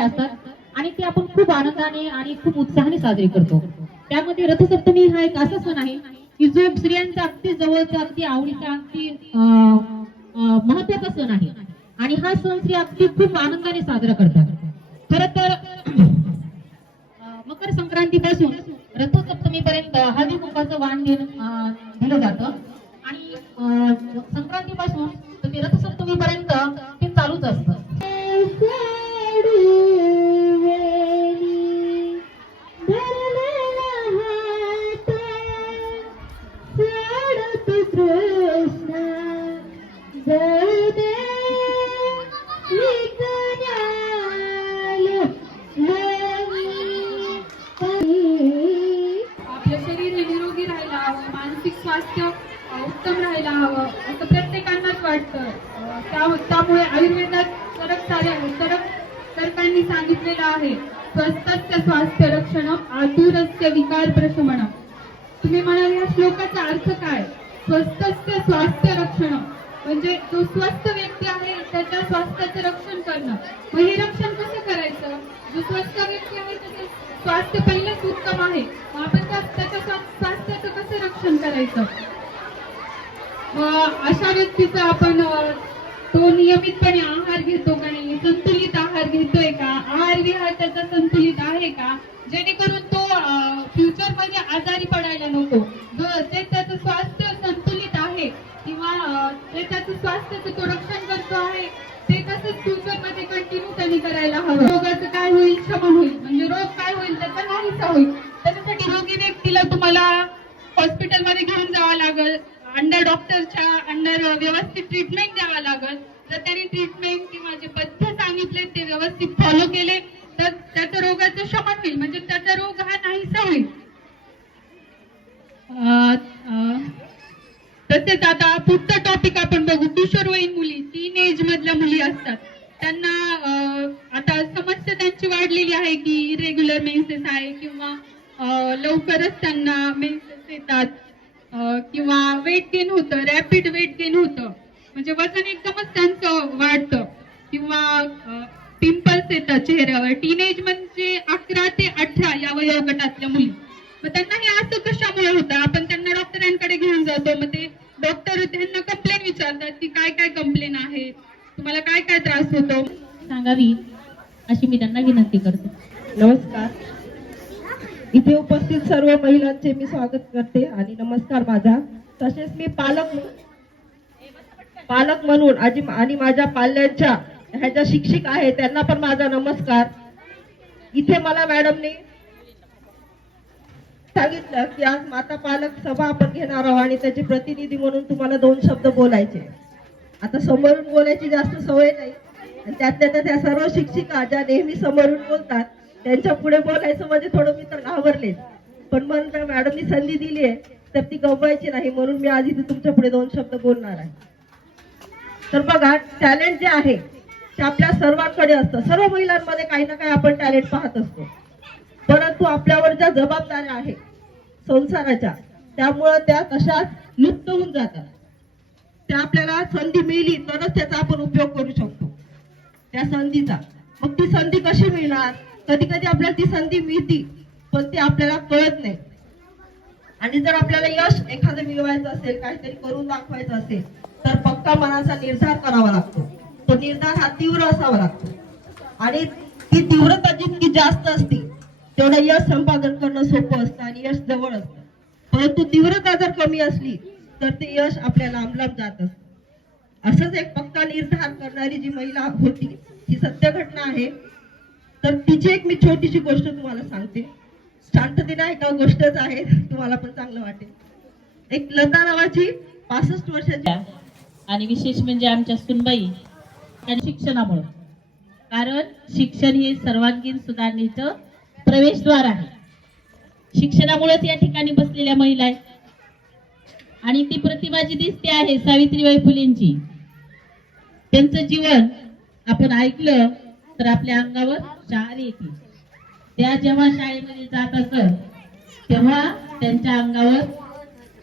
ठरलेले असतात आणि ते आपण खूप आनंदाने आणि खूप उत्साहाने साजरे करतो. त्यामध्ये रथसप्तमी हा एक असा सण आहे की जो स्त्रियांचा अगदी जवळचा, अगदी आवडीचा, अगदी महत्वाचा सण आहे आणि हा सण स्त्री अगदी खूप आनंदाने साजरा करतात. खर तर मकर संक्रांतीपासून रथसप्तमी पर्यंत हळदी कुंकाचं वाण दिलं जातं आणि संक्रांतीपासून ते रथसप्तमी पर्यंत ते चालूच असतं. आपलं शरीर हे निरोगी राहायला हवं, मानसिक स्वास्थ्य उत्तम राहायला हवं असं प्रत्येकांनाच वाटतं. त्यामुळे आयुर्वेदात सरकारने सांगितलेलं आहे, स्वस्थस्य स्वास्थ्य रक्षणं आतुरस्य विकार प्रशमनम. तुम्ही म्हणाल या श्लोकाचा अर्थ काय? स्वस्थस्य स्वास्थ्य रक्षणं म्हणजे जो स्वस्थ व्यक्ती आहे त्याच्या स्वास्थ्याचं रक्षण करणं. मग हे रक्षण कसं करायचं? जो स्वस्थ व्यक्ती आहे त्याचं स्वास्थ्य पहिलंच उत्तम आहे, मग आपण त्याच्या स्वास्थ्याचं कसं रक्षण करायचं? मग अशा व्यक्तीचा आपण तो नियमितपणे आहार घेतो का नाही, संतुलित आहार घेतोय का, आहार विहार त्याचा संतुलित आहे का, जेणेकरून तो फ्युचर मध्ये आजारी पडायला नको. जे त्याचं स्वास्थ्य संतुलित आहे किंवा जे त्याचं स्वास्थ्याचं तो रक्षण करतो आहे ते तसंच फ्युचर मध्ये कंटिन्यू त्यांनी करायला हवं. रोगाचं काय होईल? शमन होईल. म्हणजे रोग काय होईल? त्याचा नाहीसा होईल. त्याच्यासाठी रोगी व्यक्तीला तुम्हाला हॉस्पिटलमध्ये घेऊन जावं लागेल, अंडर डॉक्टरच्या अंडर व्यवस्थित ट्रीटमेंट द्यावा लागेल. जर त्यांनी ट्रीटमेंट किंवा जे पथ्य सांगितले ते व्यवस्थित फॉलो केले तर त्याच्या रोगाचं शमन होईल, म्हणजे त्याचा रोग हा नाहीसा होईल. तसेच आता पुढचा टॉपिक आपण बघू, किशोरवयीन मुली, टीन एज मधल्या मुली असतात त्यांना आता समस्या त्यांची वाढलेली आहे की इरेग्युलर मेन्सेस आहे किंवा लवकरच त्यांना मेन्सेस येतात किंवा वेट गेन होतं, रॅपिड वेट गेन होतं, म्हणजे वजन एकदमच त्यांचं वाढतं किंवा पिंपल्स येतात चेहऱ्यावर. टीनेज म्हणजे 11 ते 18 या वयोगटातल्या मुली. मग त्यांना हे असं कशामुळे होतं? आपण त्यांना डॉक्टरांकडे घेऊन जातो, मग ते डॉक्टर त्यांना कंप्लेन विचारतात की काय काय कंप्लेन आहे, तुम्हाला काय काय त्रास होतो, सांगावी अशी मी त्यांना विनंती करते. नमस्कार. इथे उपस्थित सर्व महिलांचे मी स्वागत करते आणि नमस्कार माझा. तसेच मी पालक म्हणून आणि माझ्या पाल्यांच्या ह्याच्या शिक्षक आहे त्यांना पण माझा नमस्कार. इथे मला मॅडमने सांगितलं की आज माता पालक सभा आपण घेणार आहोत आणि त्याचे प्रतिनिधी म्हणून तुम्हाला 2 शब्द बोलायचे. आता समोरून बोलायची जास्त सवय नाही आणि त्यातल्या त्या सर्व शिक्षिका ज्या नेहमी समोरून बोलतात त्यांच्या पुढे बोलायचं म्हणजे थोडं मी तर घाबरले, पण मला मॅडमनी संधी दिली आहे तर ती गमवायची नाही, म्हणून मी आज इथे तुमच्या पुढे 2 शब्द बोलणार आहे. तर बघा, टॅलेंट जे आहे ते आपल्या सर्वांकडे असतं. सर्व महिलांमध्ये काही ना काही आपण टॅलेंट पाहत असतो, परंतु आपल्यावर ज्या जबाबदाऱ्या आहेत संसाराच्या त्यामुळं त्या तशाच लुप्त होऊन जातात. त्या आपल्याला संधी मिळली तरच त्याचा आपण उपयोग करू शकतो त्या संधीचा. मग ती संधी कशी मिळणार? कधी कधी आपल्याला ती संधी मिळती पण ती आपल्याला कळत नाही. आणि जर आपल्याला यश एखादं मिळवायचं असेल, काहीतरी करून दाखवायचं असेल तर पक्का मनाचा निर्धार करावा लागतो. तो निर्धार हा तीव्र असावा लागतो आणि ती तीव्रता जितकी जास्त असते तेवढं यश संपादन करणं सोपं असतं आणि यश जवळ असतं. परंतु तीव्रता जर कमी असली तर ते यश आपल्याला लांब जात असतं. असंच एक पक्का निर्धार करणारी जी महिला होती ही सत्य घटना आहे. तर तिची एक मी छोटीशी गोष्ट तुम्हाला सांगते. शांततेने ऐका, गोष्टच आहे, तुम्हाला पण चांगलं वाटेल. एक लता नावाची 65 वर्षाची आणि विशेष म्हणजे आमच्या सुनबाई आणि शिक्षणामुळे, कारण शिक्षण हे सर्वांगीण सुधारणेचं प्रवेशद्वार आहे. शिक्षणामुळेच या ठिकाणी बसलेल्या महिला आहेत आणि ती प्रतिभा जी दिसते आहे सावित्रीबाई फुलेंची, त्यांचं जीवन आपण ऐकलं तर आपल्या अंगावर शहार येते. त्या जेव्हा शाळेमध्ये जात असत तेव्हा त्यांच्या अंगावर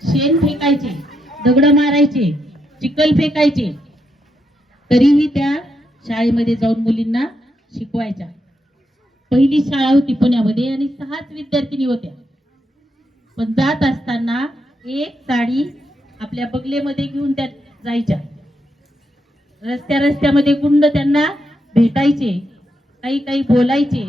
शेण फेकायचे, दगड मारायचे, चिखल फेकायचे, तरीही त्या शाळेमध्ये जाऊन मुलींना शिकवायच्या. पहिली शाळा होती पुण्यामध्ये आणि 6च विद्यार्थिनी होत्या. पण जात असताना एक साडी आपल्या बगलेमध्ये घेऊन त्या जायच्या. रस्त्यामध्ये गुंड त्यांना भेटायचे, काही बोलायचे.